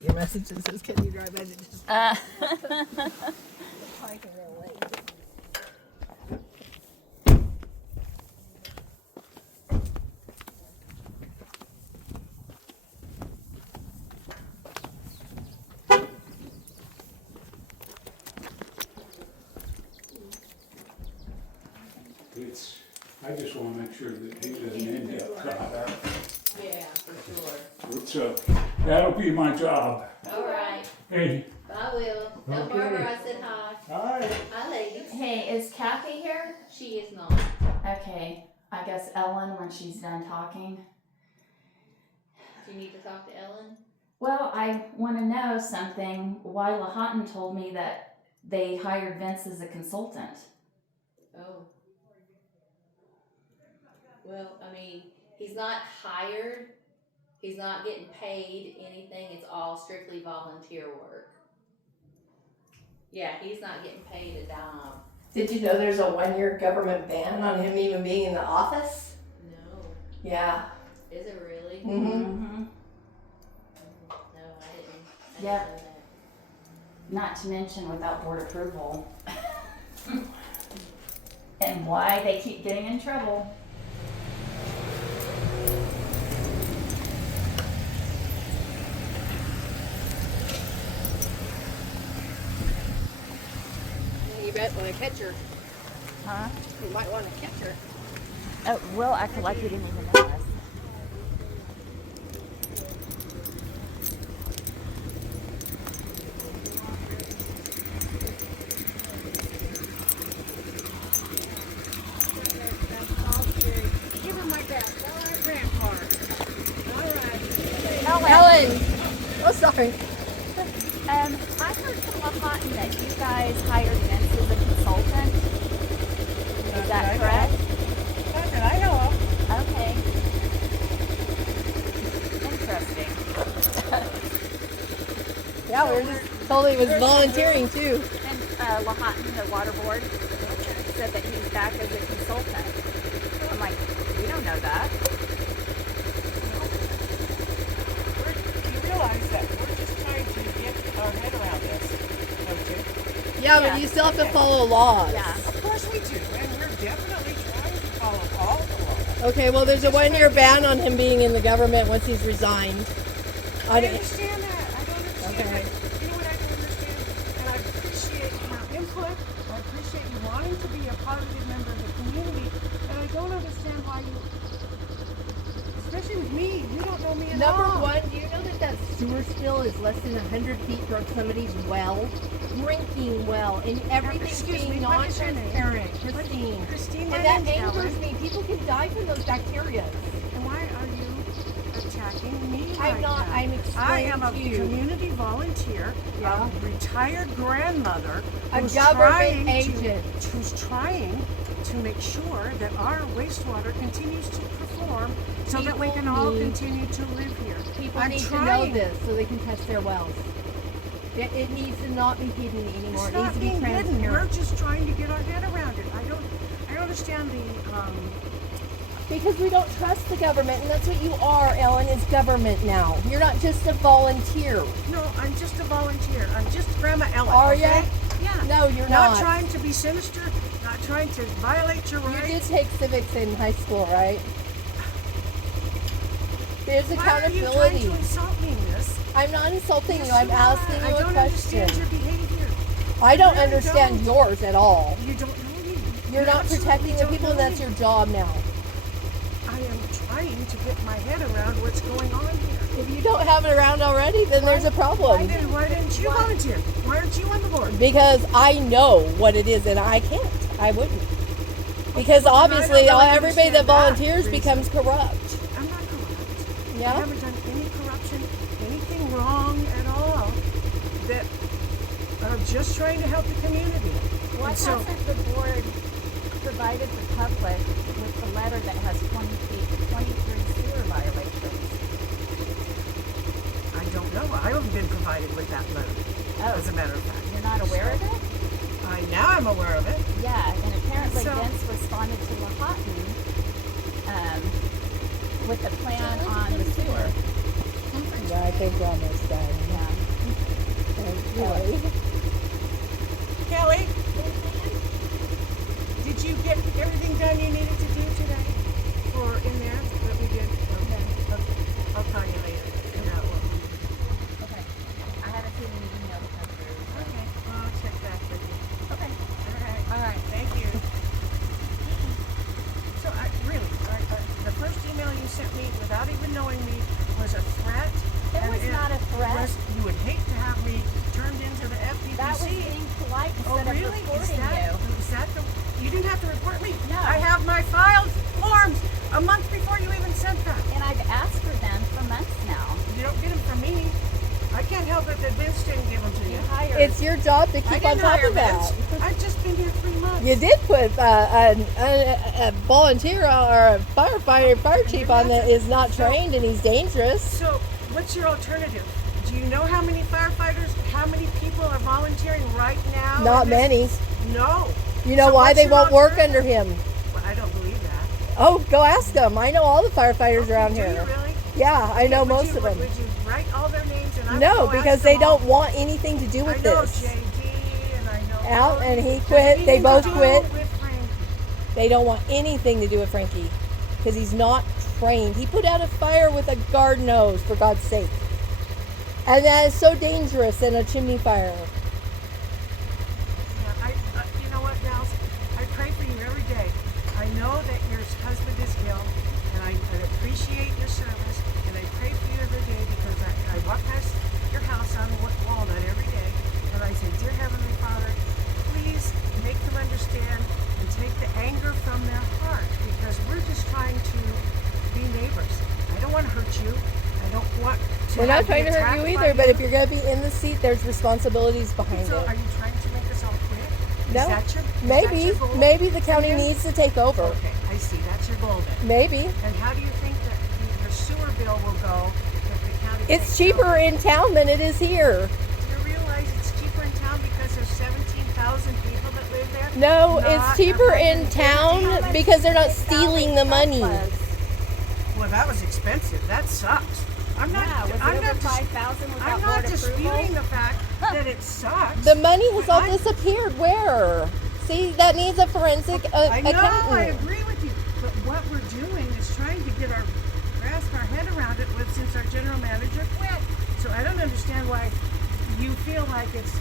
Your message that says, "Can you drive?" And it just hiking real late. I just want to make sure that he doesn't end up caught up. Yeah, for sure. So that'll be my job. All right. Hey. I will. Tell Okay. Barbara I said hi. Hi. Hi, ladies. Hey, is Kathy here? She is not. Okay, I guess Ellen when she's done talking. Do you need to talk to Ellen? Well, I want to know something. Why Lahawton told me that they hired Vince as a consultant. Oh. Well, I mean, he's not hired. He's not getting paid anything. It's all strictly volunteer work. Yeah, he's not getting paid a dime. Did you know there's a 1-year government ban on him even being in the office? No. Yeah. Is it really? Mm-hmm. No, I didn't. Yeah. Know that. Not to mention without board approval. And why they keep getting in trouble. You might want to catch her. Huh? You might want to catch her. Oh, Will acted like he didn't even know us. Give her my bag. All right, grandpa. Ellen. Ellen. Oh, sorry. I heard from Lahawton that you guys hired Vince as a consultant. Is that correct? Not that I know of. Okay. Interesting. Yeah, we were just told he was volunteering too. And Lahawton, the water board, said that he's back as a consultant. I'm like, we don't know that. You realize that we're just trying to get our head around this, don't you? Yeah, Yeah. but you still have to follow laws. Yeah. Of course we do, and we're definitely trying to follow all the laws. Okay, well, there's a 1-year ban on him being in the government once he's resigned. I understand that. I don't understand Okay. that. You know what I don't understand? And I appreciate your input. I appreciate you wanting to be a positive member of the community. And I don't understand why you, especially with me, you don't know me at Number all. one, do you know that sewer spill is less than 100 feet from somebody's well? Drinking well, and everything's Excuse being me, what is your name? non-transparent. Christine. Christine, my And that name's angers Ellen. me. People can die from those bacteria. And why are you attacking me I'm like not. that? I'm I explaining am a to you. community volunteer, Yeah. a retired grandmother A who's government trying agent. who's trying to make sure that our wastewater continues to perform so that we People can all need- continue to live here. People I'm need trying. to know this so they can test their wells. It needs to not be hidden anymore. It's It needs not to be being hidden. We're transparent. just trying to get our head around it. I don't understand the Because we don't trust the government, and that's what you are, Ellen, is government now. You're not just a volunteer. no, I'm just a volunteer. I'm just Grandma Ellen. Are okay? ya? Yeah. No, you're Not not. trying to be sinister, not trying to violate your You rights. did take civics in high school, right? There's Why are you accountability. trying to insult me, miss? I'm not insulting Yes, you. I'm are. asking you I a don't question. understand your behavior. I don't really understand don't. yours at all. You don't know me. You're You not absolutely protecting the don't people, know and that's me. your job now. I am trying to get my head around what's going on here. If you don't have it around already, then there's a problem. Why didn't you volunteer? Why aren't you on the board? Because I know what it is, and I can't. I wouldn't. Because well, then I obviously, don't really everybody that understand that volunteers reason. becomes corrupt. I'm not corrupt. I Yeah. haven't done any corruption, anything wrong at all. That I'm just trying to help the community. Why And so, hasn't the board provided the public with the letter that has 23 sewer violations? I don't know. I haven't been provided with that letter, Oh, as a matter of fact. you're not aware of it? Now I'm aware of it. Yeah, and apparently So- Vince responded to Lahawton with a plan on the sewer. Yeah, I think we're almost done. Yeah. can't help it that Vince didn't give them to you. You hired. It's your job to I keep didn't on top hire of that. Vince. I've just been here 3 months. You did put a volunteer or a firefighter, fire chief on that is not trained and he's dangerous. So, what's your alternative? Do you know how many firefighters, how many people are volunteering right now? Not in this- many. No. You know So why what's they your won't work alternative? under him? Well, I don't believe that. Oh, go ask them. I know all the firefighters around Do you here. really? Yeah, I know Would most you- of them. Would you write all their names and I would No, go ask because they them all? don't want anything to do I with know this. JD and I know Al, Tony. and he Does quit. anything They to both do quit. with Frank? They don't want anything to do with Frankie because he's not trained. He put out a fire with a garden hose, for God's sake. And that is so dangerous in a chimney fire. Yeah, you know what, Nels? I pray for you every day. I know that your husband is ill, and I appreciate your service, and I pray for you every day because I walk past your house on Walnut every day, and I say, Dear Heavenly Father, please make them understand and take the anger from their heart because we're just trying to be neighbors. I don't want to hurt you. I don't want to We're not have trying to hurt attacked you by either, but if you're going to be in the seat, there's responsibilities behind So it. are you trying to make us all quit? Is No, that your, is that maybe, your goal? maybe the county And then- needs to take over. Okay, I see. That's your goal then. Maybe. And how do you think that your sewer bill will go if the county It's takes cheaper over? in town than it is here. Do you realize it's cheaper in town because there's 17,000 people that live there? No, Not it's cheaper in 150. town because they're not stealing the money. Well, that was expensive. That sucks. I'm not. Yeah, was it I'm over not. 5,000 without I'm not board disputing approval? the fact that it sucks. The money has all I- disappeared. Where? See, that needs a forensic I know, accountant. I agree with you. But what we're doing is trying to get grasp our head around it since our general manager quit. So I don't understand why you feel like it's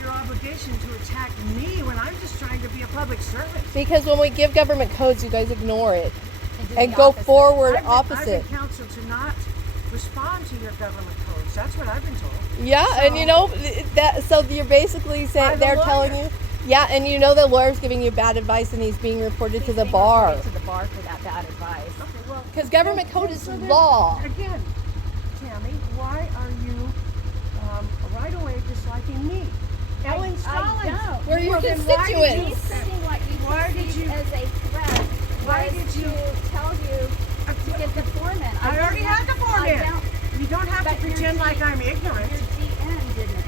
your obligation to attack me when I'm just trying to be a public servant. Because when we give government codes, you guys ignore it do and the go opposite. forward I've opposite. been counseled to not respond to your government codes. That's what I've been told. Yeah, and So- you know that. So you're basically By saying the they're telling lawyer. you, yeah, and you know the lawyer's giving you bad advice and he's being reported to He's the being bar reported to the bar for that bad advice. Okay, well, because government code is so then, law. Again, Tammy, why are you right away disliking me? Ellen Stallings. don't. We're your Well, then why did constituents. you- He's saying what you Why did perceived you- as a threat Why was did you- to tell you to get the form in. I already had the form in. You don't have to But your pretend like I'm Your ignorant. GM didn't.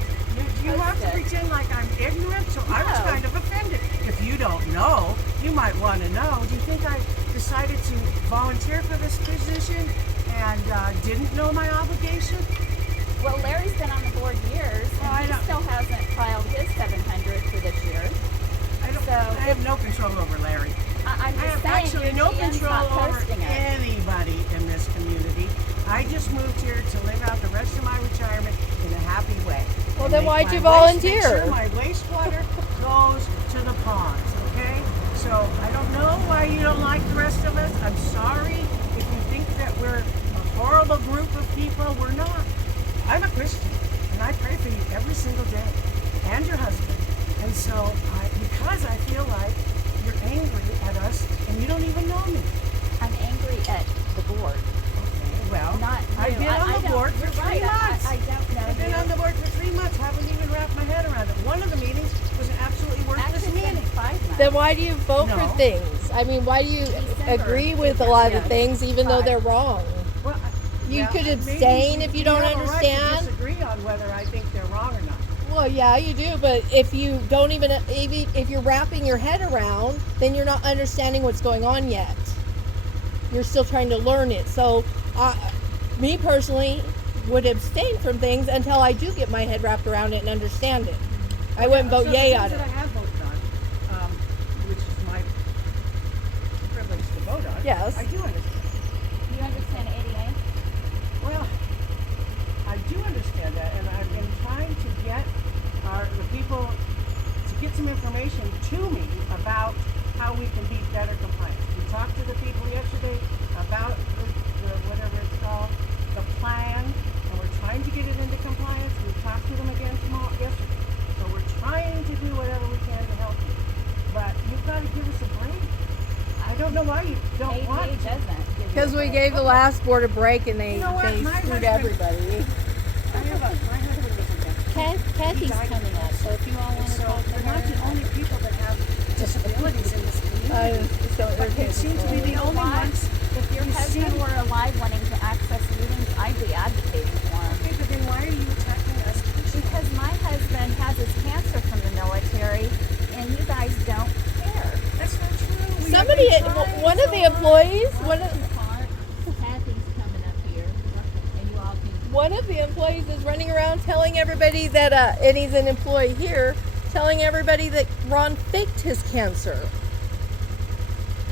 You have to post it. pretend like I'm ignorant, so I was No. kind of offended. If you don't know, you might want to know. Do you think I decided to volunteer for this position and didn't know my obligation? Well, Larry's been on the board years, Well, I and he don't- still hasn't filed his 700 for this year. I have no control over Larry. I'm I just have saying, actually your no GM's control not over posting it. anybody in this community. I just moved here to live out the rest of my retirement in a happy way. Well, And then make why'd my you waste- volunteer? Make sure my wastewater goes to the ponds, okay? So I don't know why you don't like the rest of us. I'm sorry if you think that we're a horrible group of people. We're not. I'm a Christian, and I pray for you every single day, and your husband. And so, because I feel like you're angry at us, and you don't even know me. I'm angry at the board. Okay, well, Not I've you. been I on the don't- board for you're 3 right. months. I don't know I've been you. on the board for 3 months, haven't even wrapped my head around it. One of the meetings was an absolutely worthless Actually, it's been meeting. 5 months. Then why do you vote No. for things? I mean, why do you December. agree with a lot Yeah. of things even though they're wrong? Well, You well, could maybe abstain if you don't have a right understand. to disagree on whether I think they're wrong or not. Well, yeah, you do, but if you don't even if you're wrapping your head around, then you're not understanding what's going on yet. You're still trying to learn it. So, me personally would abstain from things until I do get my head wrapped around it and understand it. I wouldn't vote So yay the on things it. that I have voted on, which is my privilege to vote on. Yes. I do understand. You understand ADA? Well, I do understand that, and I've been trying to get the people to get some information to me about how we can be better compliant. We talked to the people yesterday about the whatever it's called, the plan, and we're trying to get it into compliance. We talked to them again yesterday. So we're trying to do whatever we can to help you. But you've got to give us a break. I don't know why you don't want ADA to. doesn't. give you Because a we break. gave the last board a break and they You know what? My screwed husband- everybody. my husband was a veteran. Kathy's died coming up, so if you all want to So talk to they're not the her. only people that have disabilities in this community. But they seem to be the only ones. If your You husband see- were alive wanting to access meetings, I'd be advocating for him. Okay, but then why are you attacking us personally? Because my husband has his cancer from the military, and you guys don't care. That's not true. We have Somebody, been trying one of so the hard. employees, Kathy's coming up here, and you all can. one of the employees is running around telling everybody that, and he's an employee here, telling everybody that Ron faked his cancer.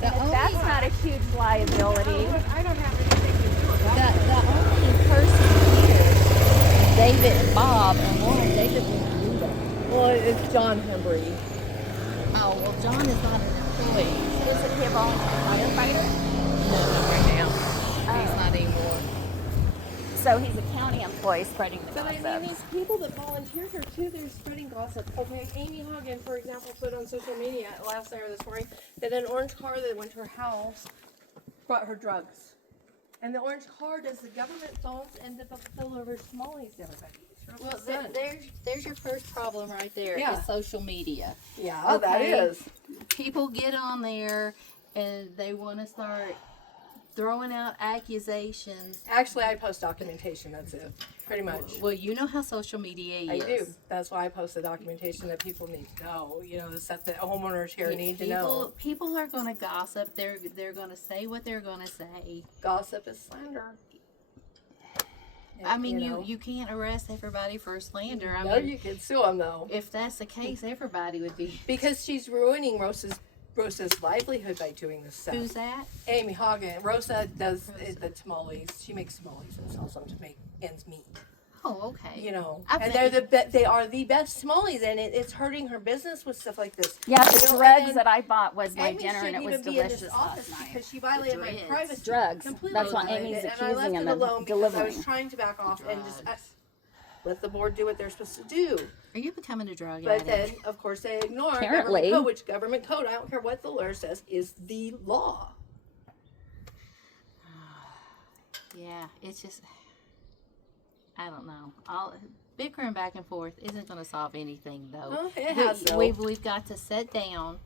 And if that's not a huge liability. No, but I don't have anything to do about The that. only person here is David and Bob, and Lauren, David didn't do that. Well, it's John Hembry. Oh, well, John is not an employee. Isn't he a volunteer firefighter? No, not right now. He's not anymore. So he's a county employee spreading the But I gossip. mean, these people that volunteer here too, they're spreading gossip. Okay, Amy Hagen, for example, put on social media last night or this morning that an orange car that went to her house brought her drugs. And the orange car does the government phones and delivers smallies to everybody. It's real Well, good. there's your first problem right there. Yeah. Is social media. Yeah, that Okay. is. People get on there and they want to start throwing out accusations. Actually, I post documentation, that's it. Pretty much. Well, you know how social media I is. do. That's why I post the documentation that people need to know. You know, the stuff that homeowners here need to know. People are going to gossip. They're going to say what they're going to say. Gossip is slander. I mean, know. you can't arrest everybody for slander. I No, mean, you can sue them though. if that's the case, everybody would be. Because she's ruining Rosa's livelihood by doing this stuff. Who's that? Amy Hagen. Rosa does the tamales. She makes tamales and sells them to make ends meet. Oh, okay. You know, I and bet they are the best tamales, and it's hurting her business with stuff like this. Yeah, You the know, drugs and that I bought was my Amy dinner, and it shouldn't was even be in this delicious office last night. because she violated my Drugs. privacy. Drugs. Completely That's what violated Amy's it, and I left accusing it him of alone because I was delivering. trying to back off and just Drugs. let the board do what they're supposed to do. Are you becoming a drug But addict? then, of course, they ignore Apparently. government code, which government code, I don't care what the lawyer says, is the law. Yeah, it's just, I don't know. Bickering back and forth isn't going to solve anything, though. Well, it has, though. We've got to sit down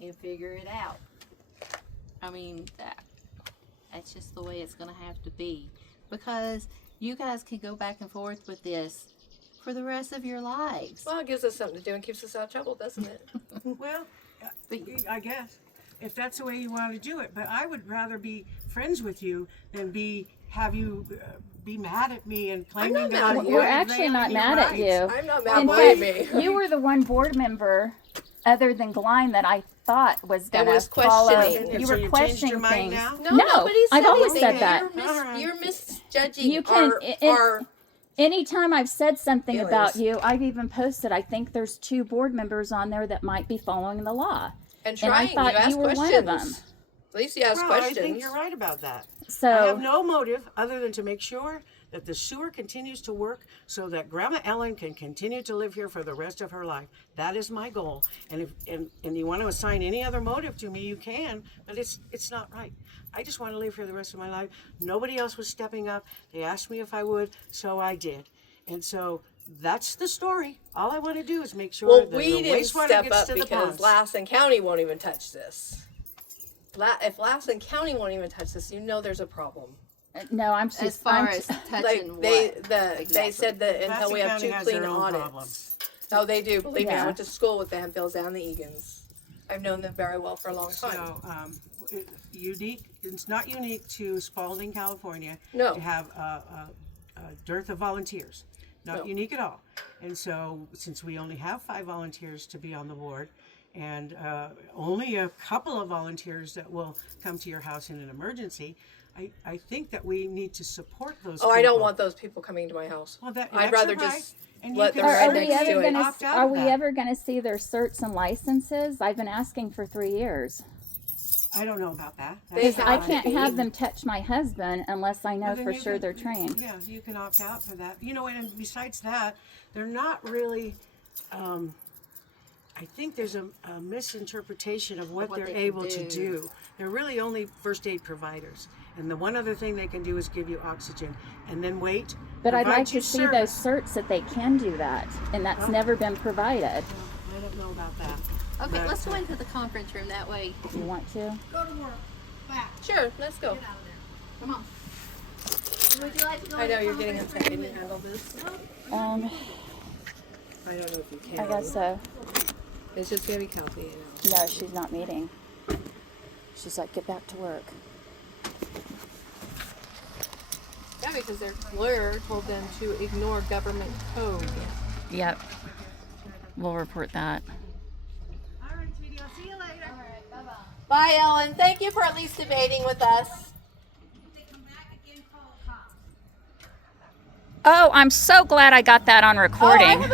and figure it out. I mean, that's just the way it's going to have to be. Because you guys can go back and forth with this for the rest of your lives. Well, it gives us something to do and keeps us out of trouble, doesn't it? Well, But I guess if that's the way you want to do it. But I would rather be friends with you than have you be mad at me and claiming not that mad I'm at you. We're not actually not veiling mad your at rights. you. I'm not mad. In Why fact, me? you were the one board member, other than Glein, that I thought was going to was follow. questioning. And You so were you've changed questioning your mind things. now? No, No, nobody said I've always anything. said that. You're misjudging You can- our Anytime I've said something Feelings. about you, I've even posted, I think there's 2 board members on there that might be following the law. and And I trying. thought you ask you were questions. one of them. At least you ask Well, I questions. think you're right about that. I have So, no motive other than to make sure that the sewer continues to work so that Grandma Ellen can continue to live here for the rest of her life. That is my goal. And if and you want to assign any other motive to me, you can, but it's not right. I just want to live here the rest of my life. Nobody else was stepping up. They asked me if I would, so I did. And so that's the story. All I want to do is make sure Well, that we the didn't wastewater step gets up to the because ponds. Lassen County won't even touch this. If Lassen County won't even touch this, you know there's a problem. no, I'm as just, far I'm as touching Like what? they exactly? said that until Lassen we have County 2 has clean their own audits. problems. Oh, they do. Believe me, I Yeah. went to school with the Hemphills and the Egans. I've known them very well for a long time. So, unique. It's not unique to Spalding, California, No. to have a dearth of volunteers. Not No. unique at all. And so, since we only have 5 volunteers to be on the board, and only a couple of volunteers that will come to your house in an emergency, I think that we need to support those. Oh, I don't people. want those people coming to my house. Well, that's I'd rather your right, just and you let can the are we rednecks certainly do ever it. gonna opt out are of we that. ever gonna see their certs and licenses? I've been asking for 3 years. I don't know about that. They That's have I fine. to can't be. have them touch my husband unless I know Well, then for you sure can- they're trained. Yeah, you can opt out for that. You know, and besides that, they're not really. I think there's a misinterpretation of what what they're they can able to do. do. They're really only first aid providers, And the one other thing they can do is give you oxygen, and then wait. But I'd provide like you to see service. those certs that they can do that, and that's never been provided. I don't know about that. Okay, But, let's go into the conference room, that way. You want to? Go to work. Back. Sure, let's go. Get out of there. Come on. Would you like to go I in the know you're getting conference upset. Can room you and- handle this? I don't know if you can. I guess so. It's just gonna be Kelsey, you know. No, she's not meeting. She's like, get back to work. Yeah, because their lawyer told them to ignore government code. Yep. We'll report that. All right, sweetie. I'll see you later. Bye, Ellen. Thank you for at least debating with us. If they come back again, call the cops. Oh, I'm so glad I got that on recording. Oh, I have a